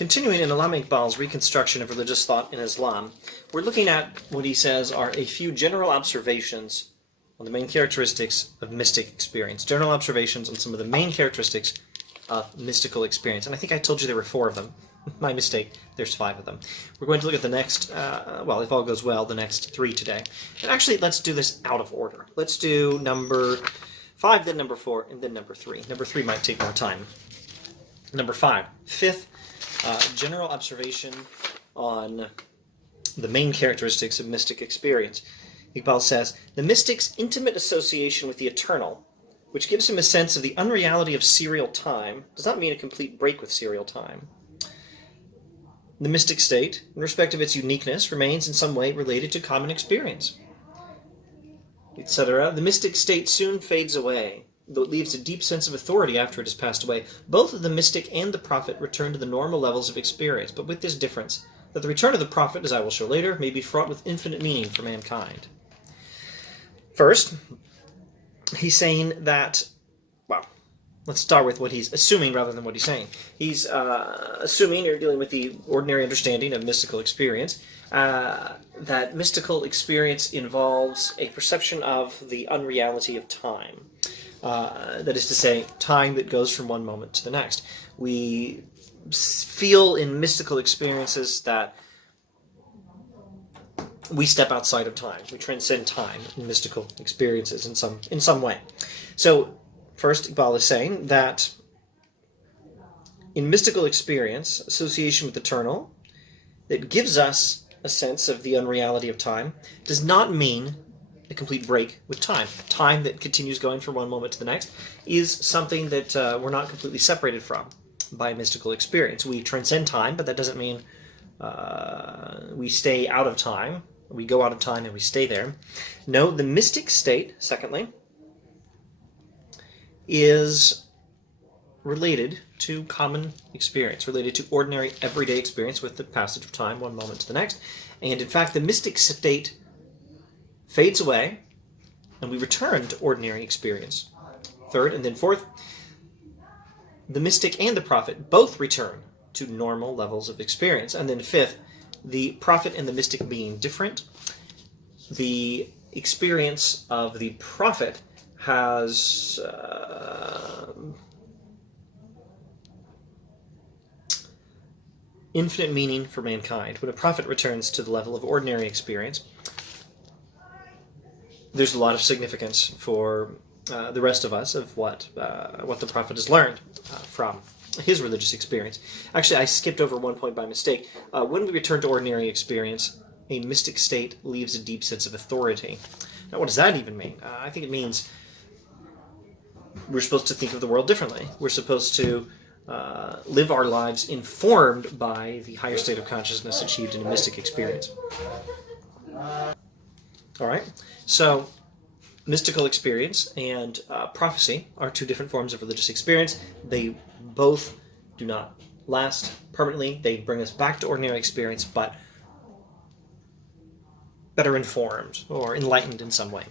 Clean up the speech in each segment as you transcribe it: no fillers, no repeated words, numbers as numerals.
Continuing in Allama Iqbal's reconstruction of religious thought in Islam, we're looking at what he says are a few general observations on the main characteristics of mystic experience. General observations on some of the main characteristics of mystical experience. And I think I told you there were 4 of them. My mistake. There's 5 of them. We're going to look at the next, well, if all goes well, the next 3 today. And actually, let's do this out of order. Let's do number 5, then number 4, and then number 3. Number 3 might take more time. Number 5, fifth general observation on the main characteristics of mystic experience. Iqbal says, the mystic's intimate association with the eternal, which gives him a sense of the unreality of serial time, does not mean a complete break with serial time. The mystic state, in respect of its uniqueness, remains in some way related to common experience, etc. The mystic state soon fades away, though it leaves a deep sense of authority after it has passed away. Both of the mystic and the prophet return to the normal levels of experience, but with this difference, that the return of the prophet, as I will show later, may be fraught with infinite meaning for mankind. First, he's saying that, well, let's start with what he's assuming rather than what he's saying. He's assuming, or dealing with the ordinary understanding of mystical experience, that mystical experience involves a perception of the unreality of time. That is to say, time that goes from one moment to the next. We feel in mystical experiences that we step outside of time. We transcend time in mystical experiences in some way. So, first, Iqbal is saying that in mystical experience, association with the eternal, that gives us a sense of the unreality of time, does not mean a complete break with time. Time that continues going from one moment to the next is something that we're not completely separated from by mystical experience. We transcend time, but that doesn't mean we stay out of time. We go out of time and we stay there. No, the mystic state, secondly, is related to common experience, related to ordinary, everyday experience with the passage of time, one moment to the next. And in fact, the mystic state fades away, and we return to ordinary experience. Third, and then fourth, the mystic and the prophet both return to normal levels of experience. And then fifth, the prophet and the mystic being different, the experience of the prophet has infinite meaning for mankind. When a prophet returns to the level of ordinary experience, there's a lot of significance for the rest of us of what the prophet has learned from his religious experience. Actually, I skipped over one point by mistake. When we return to ordinary experience, a mystic state leaves a deep sense of authority. Now, what does that even mean? I think it means we're supposed to think of the world differently. We're supposed to live our lives informed by the higher state of consciousness achieved in a mystic experience. All right, so mystical experience and prophecy are 2 different forms of religious experience. They both do not last permanently. They bring us back to ordinary experience, but better informed or enlightened in some way.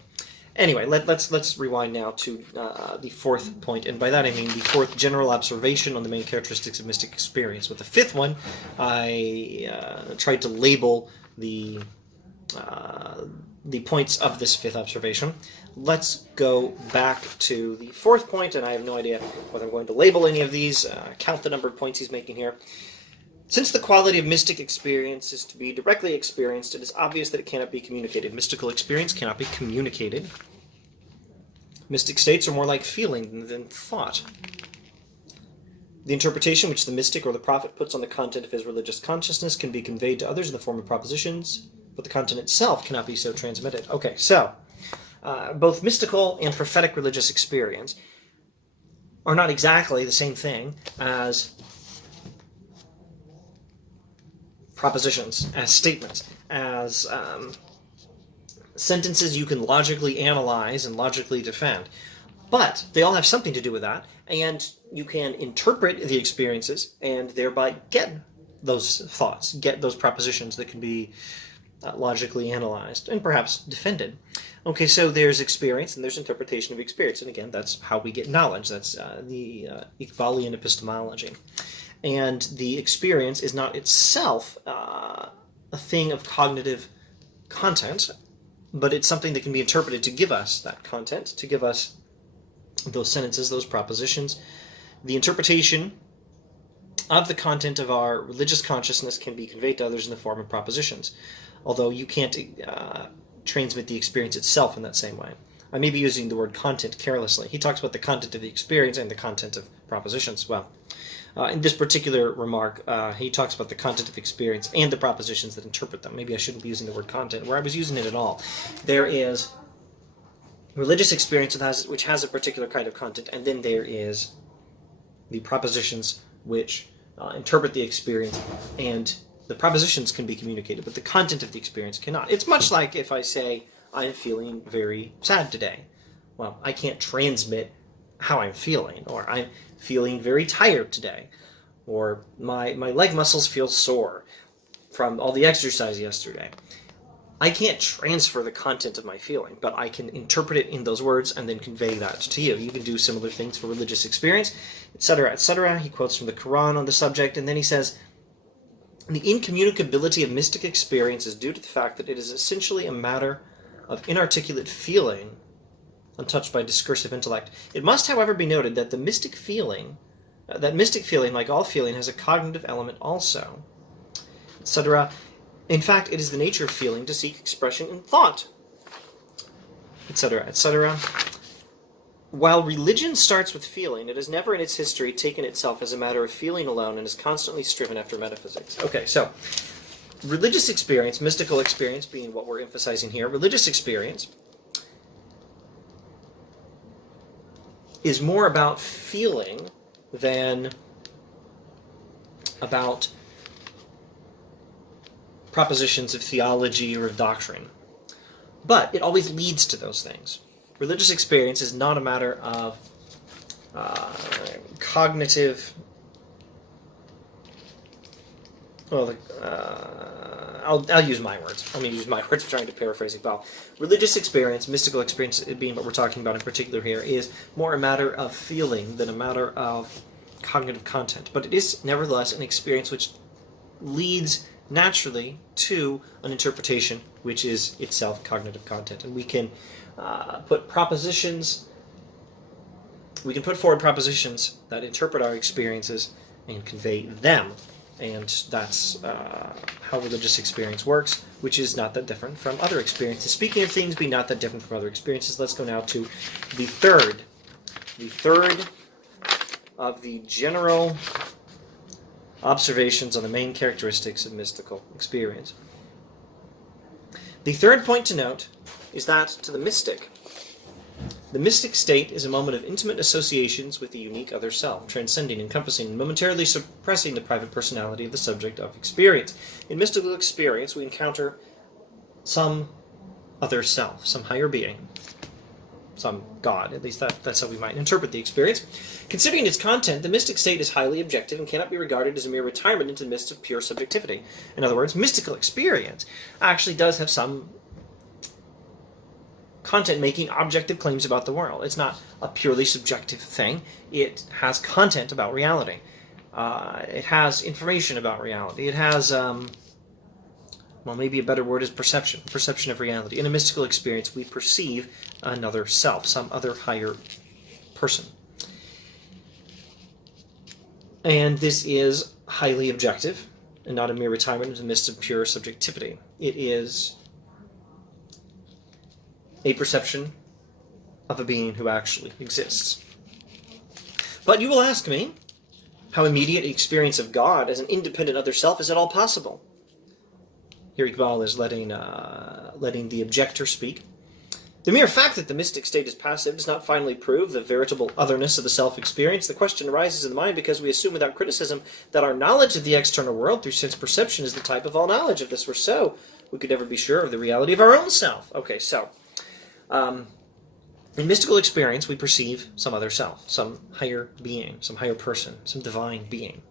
Anyway, let's rewind now to the 4th point, and by that I mean the 4th general observation on the main characteristics of mystic experience. With the 5th one, I tried to label the points of this 5th observation. Let's go back to the 4th point, and I have no idea whether I'm going to label any of these, count the number of points he's making here. Since the quality of mystic experience is to be directly experienced, it is obvious that it cannot be communicated. Mystical experience cannot be communicated. Mystic states are more like feeling than thought. The interpretation which the mystic or the prophet puts on the content of his religious consciousness can be conveyed to others in the form of propositions, but the content itself cannot be so transmitted. Okay, so both mystical and prophetic religious experience are not exactly the same thing as propositions, as statements, as sentences you can logically analyze and logically defend. But they all have something to do with that, and you can interpret the experiences and thereby get those thoughts, get those propositions that can be logically analyzed and perhaps defended. Okay, so there's experience and there's interpretation of experience, and again, that's how we get knowledge. That's the Iqbalian epistemology. And the experience is not itself a thing of cognitive content, but it's something that can be interpreted to give us that content, to give us those sentences, those propositions. The interpretation of the content of our religious consciousness can be conveyed to others in the form of propositions, although you can't transmit the experience itself in that same way. I may be using the word content carelessly. He talks about the content of the experience and the content of propositions. Well, in this particular remark, he talks about the content of experience and the propositions that interpret them. Maybe I shouldn't be using the word content, where I was using it at all. There is religious experience which has a particular kind of content, and then there is the propositions which interpret the experience, and the propositions can be communicated, but the content of the experience cannot. It's much like if I say, I'm feeling very sad today. Well, I can't transmit how I'm feeling, or I'm feeling very tired today, or my leg muscles feel sore from all the exercise yesterday. I can't transfer the content of my feeling, but I can interpret it in those words and then convey that to you. You can do similar things for religious experience, etc., etc. He quotes from the Quran on the subject, and then he says, the incommunicability of mystic experience is due to the fact that it is essentially a matter of inarticulate feeling, untouched by discursive intellect. It must, however, be noted that the mystic feeling, like all feeling, has a cognitive element also, etc. In fact, it is the nature of feeling to seek expression in thought, etc., etc. While religion starts with feeling, it has never in its history taken itself as a matter of feeling alone and is constantly striven after metaphysics. Okay, so religious experience, mystical experience being what we're emphasizing here, religious experience is more about feeling than about propositions of theology or of doctrine. But it always leads to those things. Religious experience is not a matter of cognitive... Well, I'll use my words. I'm trying to paraphrase Iqbal. Religious experience, mystical experience being what we're talking about in particular here, is more a matter of feeling than a matter of cognitive content. But it is nevertheless an experience which leads naturally to an interpretation which is itself cognitive content. And we can put forward propositions that interpret our experiences and convey them. And that's how religious experience works, which is not that different from other experiences. Speaking of things being not that different from other experiences, let's go now to the third of the general observations on the main characteristics of mystical experience. The third point to note is that to the mystic state is a moment of intimate associations with the unique other self, transcending, encompassing, and momentarily suppressing the private personality of the subject of experience. In mystical experience, we encounter some other self, some higher being, some God. At least that's how we might interpret the experience. Considering its content, the mystic state is highly objective and cannot be regarded as a mere retirement into the midst of pure subjectivity. In other words, mystical experience actually does have some content making objective claims about the world. It's not a purely subjective thing. It has content about reality. It has information about reality. It has, maybe a better word is perception of reality. In a mystical experience, we perceive another self, some other higher person. And this is highly objective and not a mere retirement in the midst of pure subjectivity. It is a perception of a being who actually exists. But you will ask me, how immediate experience of God as an independent other self is at all possible? Here Iqbal is letting the objector speak. The mere fact that the mystic state is passive does not finally prove the veritable otherness of the self-experience. The question arises in the mind because we assume without criticism that our knowledge of the external world through sense perception is the type of all knowledge. If this were so, we could never be sure of the reality of our own self. Okay, so in mystical experience, we perceive some other self, some higher being, some higher person, some divine being.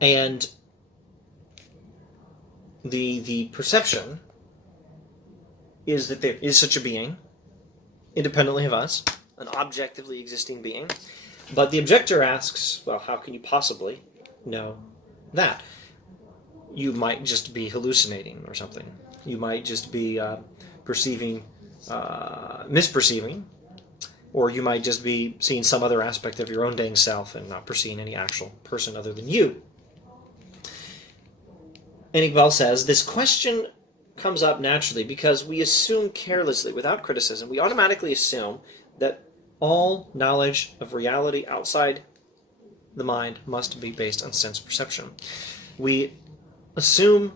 And the perception is that there is such a being, independently of us, an objectively existing being. But the objector asks, well, how can you possibly know that? You might just be hallucinating or something. You might just be misperceiving, or you might just be seeing some other aspect of your own dang self and not perceiving any actual person other than you. And Iqbal says, this question comes up naturally because we assume carelessly, without criticism, we automatically assume that all knowledge of reality outside the mind must be based on sense perception. We assume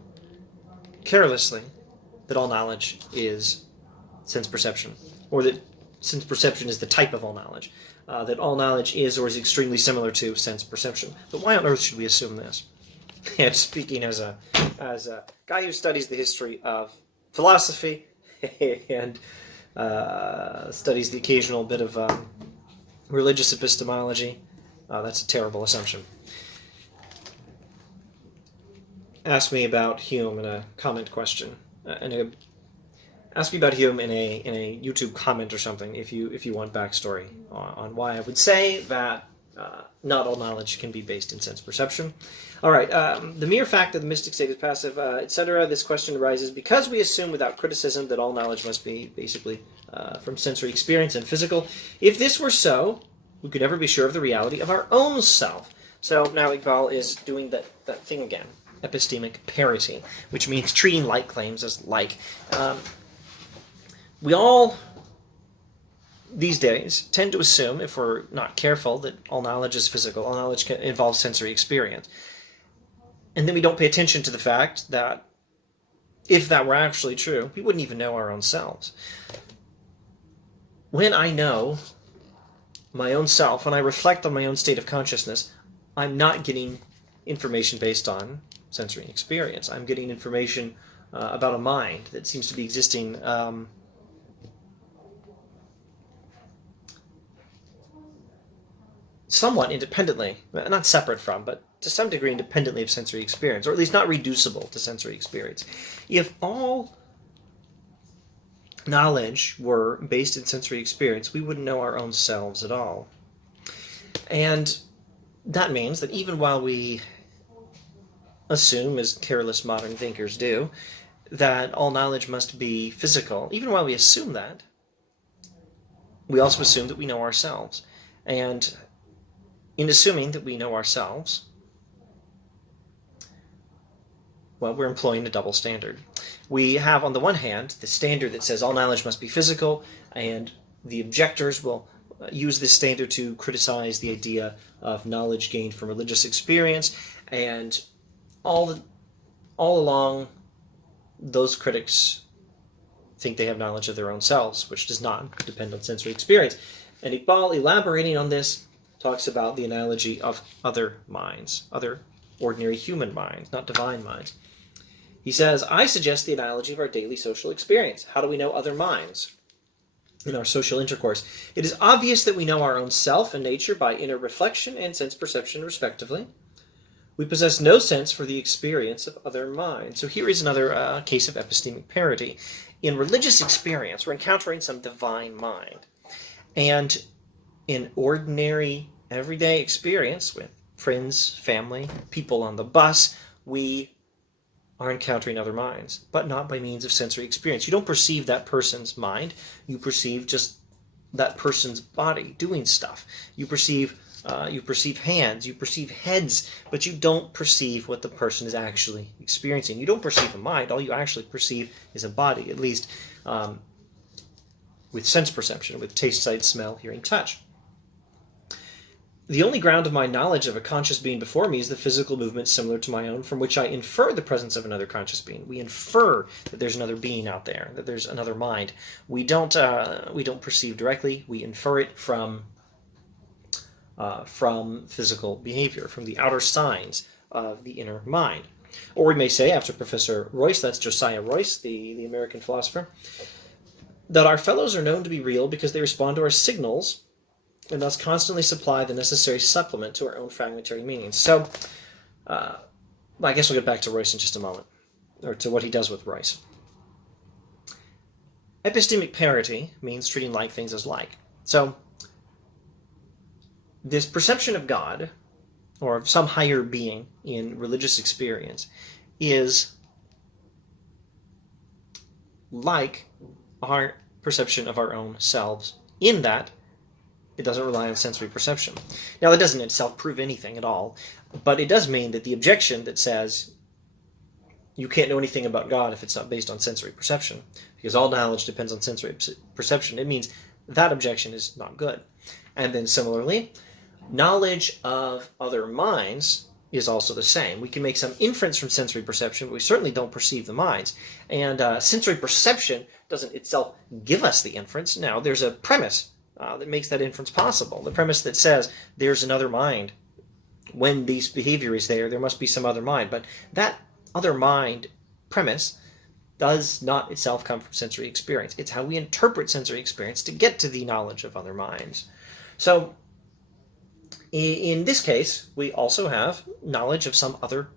carelessly that all knowledge is sense perception, or that sense perception is the type of all knowledge, that all knowledge is or is extremely similar to sense perception. But why on earth should we assume this? And speaking as a guy who studies the history of philosophy and studies the occasional bit of religious epistemology, that's a terrible assumption. Ask me about Hume in a comment question, ask me about Hume in a YouTube comment or something if you want backstory on why I would say that not all knowledge can be based in sense perception. All right, the mere fact that the mystic state is passive, etc. This question arises because we assume without criticism that all knowledge must be basically from sensory experience and physical. If this were so, we could never be sure of the reality of our own self. So now Iqbal is doing that thing again, epistemic parity, which means treating like claims as like. We all, these days, tend to assume, if we're not careful, that all knowledge is physical, all knowledge involves sensory experience. And then we don't pay attention to the fact that if that were actually true, we wouldn't even know our own selves. When I know my own self, when I reflect on my own state of consciousness, I'm not getting information based on sensory experience. I'm getting information about a mind that seems to be existing somewhat independently, not separate from, but to some degree independently of sensory experience, or at least not reducible to sensory experience. If all knowledge were based in sensory experience, we wouldn't know our own selves at all. And that means that even while we assume, as careless modern thinkers do, that all knowledge must be physical, even while we assume that, we also assume that we know ourselves. And in assuming that we know ourselves, well, we're employing a double standard. We have, on the one hand, the standard that says all knowledge must be physical, and the objectors will use this standard to criticize the idea of knowledge gained from religious experience, and all along, those critics think they have knowledge of their own selves, which does not depend on sensory experience. And Iqbal, elaborating on this, talks about the analogy of other minds, other ordinary human minds, not divine minds. He says, I suggest the analogy of our daily social experience. How do we know other minds in our social intercourse? It is obvious that we know our own self and nature by inner reflection and sense perception, respectively. We possess no sense for the experience of other minds. So here is another case of epistemic parity. In religious experience, we're encountering some divine mind. And in ordinary, everyday experience with friends, family, people on the bus, we are encountering other minds, but not by means of sensory experience. You don't perceive that person's mind. You perceive just that person's body doing stuff. You perceive hands, you perceive heads, but you don't perceive what the person is actually experiencing. You don't perceive a mind. All you actually perceive is a body, at least with sense perception, with taste, sight, smell, hearing, touch. The only ground of my knowledge of a conscious being before me is the physical movement similar to my own, from which I infer the presence of another conscious being. We infer that there's another being out there, that there's another mind. We don't perceive directly. We infer it from physical behavior, from the outer signs of the inner mind. Or we may say, after Professor Royce, that's Josiah Royce, the American philosopher, that our fellows are known to be real because they respond to our signals and thus constantly supply the necessary supplement to our own fragmentary meanings. So, I guess we'll get back to Royce in just a moment, or to what he does with Royce. Epistemic parity means treating like things as like. So, this perception of God or of some higher being in religious experience is like our perception of our own selves, in that it doesn't rely on sensory perception. Now, that doesn't in itself prove anything at all, but it does mean that the objection that says you can't know anything about God if it's not based on sensory perception, because all knowledge depends on sensory perception, it means that objection is not good. And then similarly, knowledge of other minds is also the same. We can make some inference from sensory perception, but we certainly don't perceive the minds. And sensory perception doesn't itself give us the inference. Now, there's a premise that makes that inference possible. The premise that says there's another mind. When this behavior is there, there must be some other mind. But that other mind premise does not itself come from sensory experience. It's how we interpret sensory experience to get to the knowledge of other minds. So, in this case, we also have knowledge of some other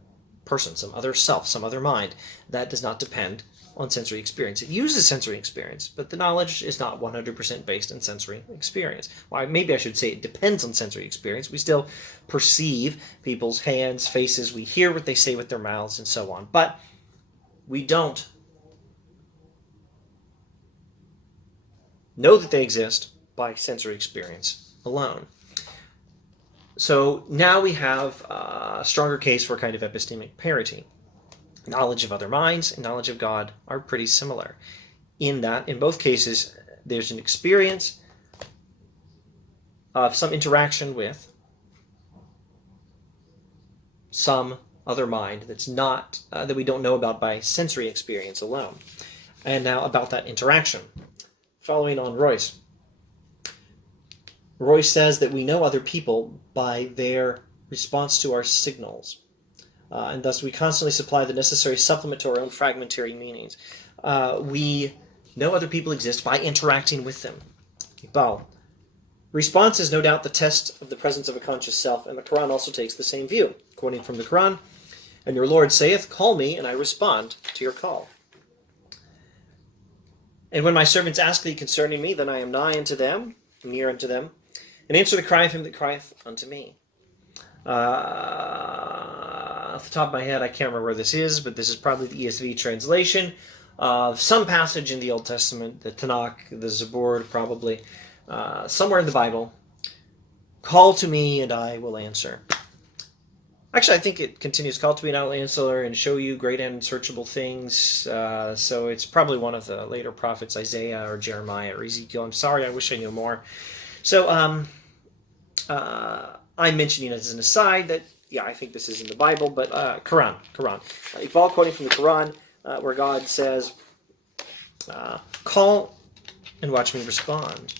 person, some other self, some other mind. That does not depend on sensory experience. It uses sensory experience, but the knowledge is not 100% based on sensory experience. Well, maybe I should say it depends on sensory experience. We still perceive people's hands, faces, we hear what they say with their mouths, and so on. But we don't know that they exist by sensory experience alone. So now we have a stronger case for a kind of epistemic parity. Knowledge of other minds and knowledge of God are pretty similar, in that in both cases there's an experience of some interaction with some other mind that's not that we don't know about by sensory experience alone. And now about that interaction. Following on Royce says that we know other people by their response to our signals. And thus we constantly supply the necessary supplement to our own fragmentary meanings. We know other people exist by interacting with them. Iqbal. Response is no doubt the test of the presence of a conscious self, and the Quran also takes the same view. Quoting from the Quran, "And your Lord saith, Call me, and I respond to your call. And when my servants ask thee concerning me, then I am nigh unto them, near unto them, and answer the cry of him that crieth unto me." Off the top of my head, I can't remember where this is, but this is probably the ESV translation of some passage in the Old Testament, the Tanakh, the Zabur, probably, somewhere in the Bible. Call to me and I will answer. Actually, I think it continues, call to me and I will answer and show you great and unsearchable things. So it's probably one of the later prophets, Isaiah or Jeremiah or Ezekiel. I'm sorry, I wish I knew more. So I'm mentioning as an aside that, yeah, I think this is in the Bible, but Quran. Iqbal quoting from the Quran, where God says, call and watch me respond.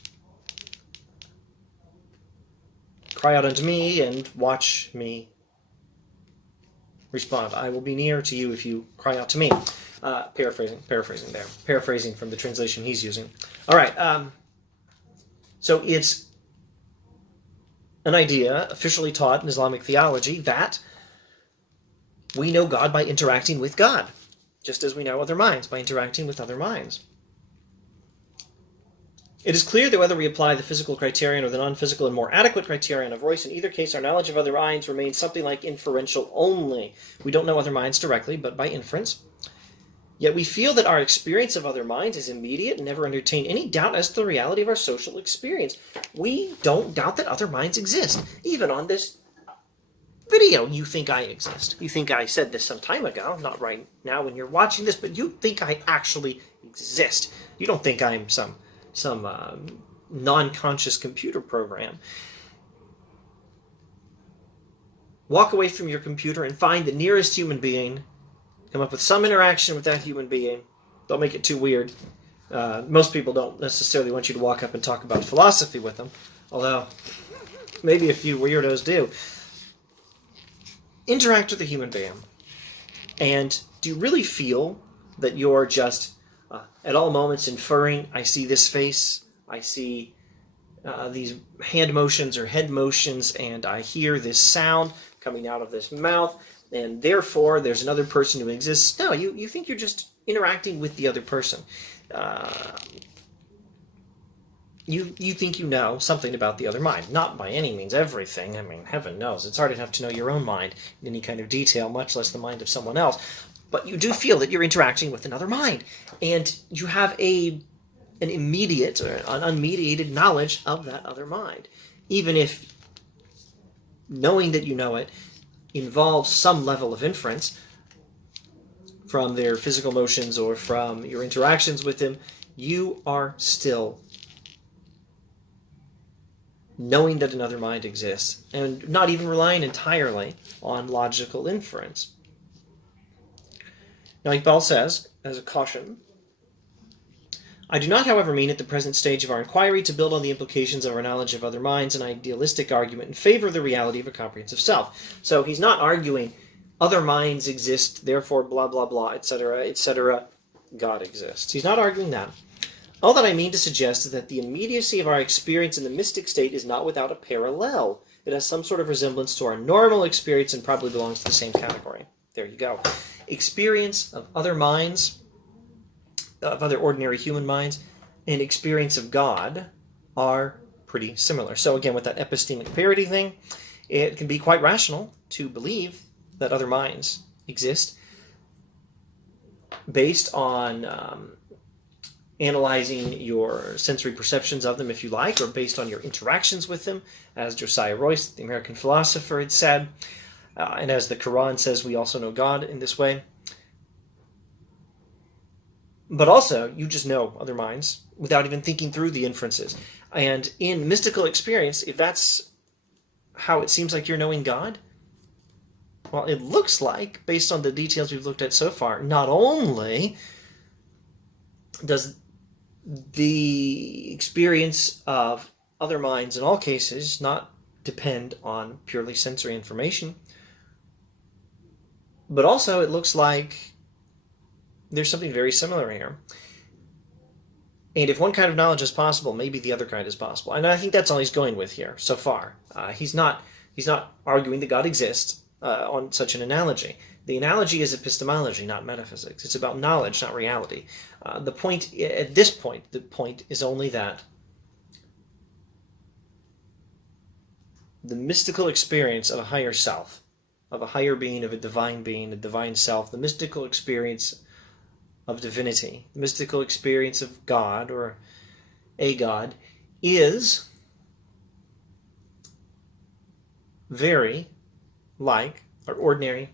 Cry out unto me and watch me respond. I will be near to you if you cry out to me. Paraphrasing there. Paraphrasing from the translation he's using. All right. So it's an idea officially taught in Islamic theology that we know God by interacting with God, just as we know other minds by interacting with other minds. It is clear that whether we apply the physical criterion or the non-physical and more adequate criterion of Royce, in either case our knowledge of other minds remains something like inferential only. We don't know other minds directly, but by inference. Yet we feel that our experience of other minds is immediate and never entertain any doubt as to the reality of our social experience. We don't doubt that other minds exist. Even on this video, you think I exist. You think I said this some time ago, not right now when you're watching this, but you think I actually exist. You don't think I'm some non-conscious computer program. Walk away from your computer and find the nearest human being. Come up with some interaction with that human being. Don't make it too weird. Most people don't necessarily want you to walk up and talk about philosophy with them, although maybe a few weirdos do. Interact with a human being. And do you really feel that you're just at all moments inferring, I see this face, I see these hand motions or head motions, and I hear this sound coming out of this mouth, and therefore there's another person who exists? No, you think you're just interacting with the other person. you think you know something about the other mind. Not by any means everything. I mean, heaven knows. It's hard enough to know your own mind in any kind of detail, much less the mind of someone else. But you do feel that you're interacting with another mind. And you have an immediate or an unmediated knowledge of that other mind. Even if knowing that you know it involves some level of inference from their physical motions or from your interactions with them, you are still knowing that another mind exists and not even relying entirely on logical inference. Now, Iqbal says, as a caution, I do not, however, mean at the present stage of our inquiry to build on the implications of our knowledge of other minds an idealistic argument in favor of the reality of a comprehensive self. So he's not arguing other minds exist, therefore blah, blah, blah, etc., God exists. He's not arguing that. All that I mean to suggest is that the immediacy of our experience in the mystic state is not without a parallel. It has some sort of resemblance to our normal experience and probably belongs to the same category. There you go. Experience of other minds, of other ordinary human minds, and experience of God are pretty similar. So again, with that epistemic parity thing, it can be quite rational to believe that other minds exist based on analyzing your sensory perceptions of them, if you like, or based on your interactions with them, as Josiah Royce, the American philosopher, had said, and as the Quran says, we also know God in this way. But also, you just know other minds without even thinking through the inferences. And in mystical experience, if that's how it seems like you're knowing God, well, it looks like, based on the details we've looked at so far, not only does the experience of other minds in all cases not depend on purely sensory information, but also it looks like there's something very similar here. And if one kind of knowledge is possible, maybe the other kind is possible. And I think that's all he's going with here so far. He's not arguing that God exists on such an analogy. The analogy is epistemology, not metaphysics. It's about knowledge, not reality. The point is only that the mystical experience of a higher self, of a higher being, of a divine self, the mystical experience of divinity, the mystical experience of God or a God, is very like our ordinary,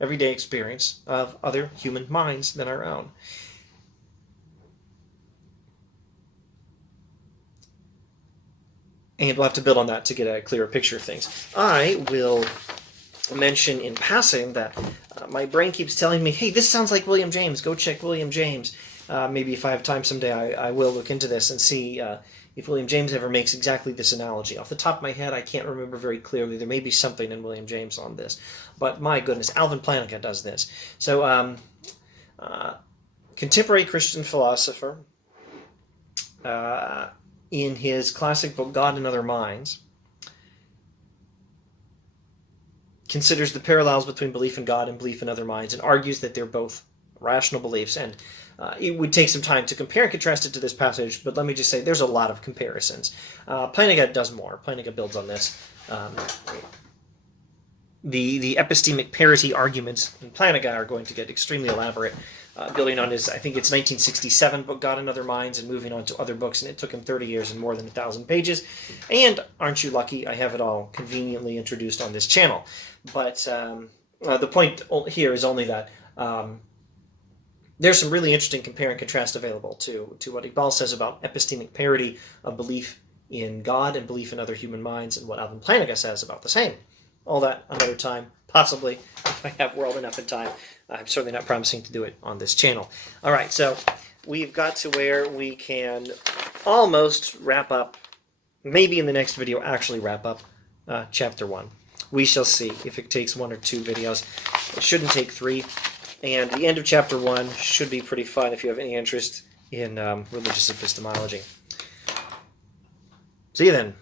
everyday experience of other human minds than our own. And we'll have to build on that to get a clearer picture of things. I will mention in passing that my brain keeps telling me, hey, this sounds like William James. Go check William James. Maybe if I have time someday, I will look into this and see if William James ever makes exactly this analogy. Off the top of my head, I can't remember very clearly. There may be something in William James on this. But my goodness, Alvin Plantinga does this. So, contemporary Christian philosopher, in his classic book, God and Other Minds, considers the parallels between belief in God and belief in other minds and argues that they're both rational beliefs. And it would take some time to compare and contrast it to this passage, but let me just say there's a lot of comparisons. Plantinga does more. Plantinga builds on this. The epistemic parity arguments in Plantinga are going to get extremely elaborate, building on his, I think it's 1967 book, God and Other Minds, and moving on to other books, and it took him 30 years and more than 1,000 pages. And aren't you lucky, I have it all conveniently introduced on this channel. But the point here is only that there's some really interesting compare and contrast available to what Iqbal says about epistemic parity of belief in God and belief in other human minds, and what Alvin Plantinga says about the same. All that another time, possibly, if I have world enough and time. I'm certainly not promising to do it on this channel. All right, so we've got to where we can almost wrap up, maybe in the next video actually wrap up Chapter 1. We shall see if it takes 1 or 2 videos. It shouldn't take 3. And the end of Chapter 1 should be pretty fun if you have any interest in religious epistemology. See you then.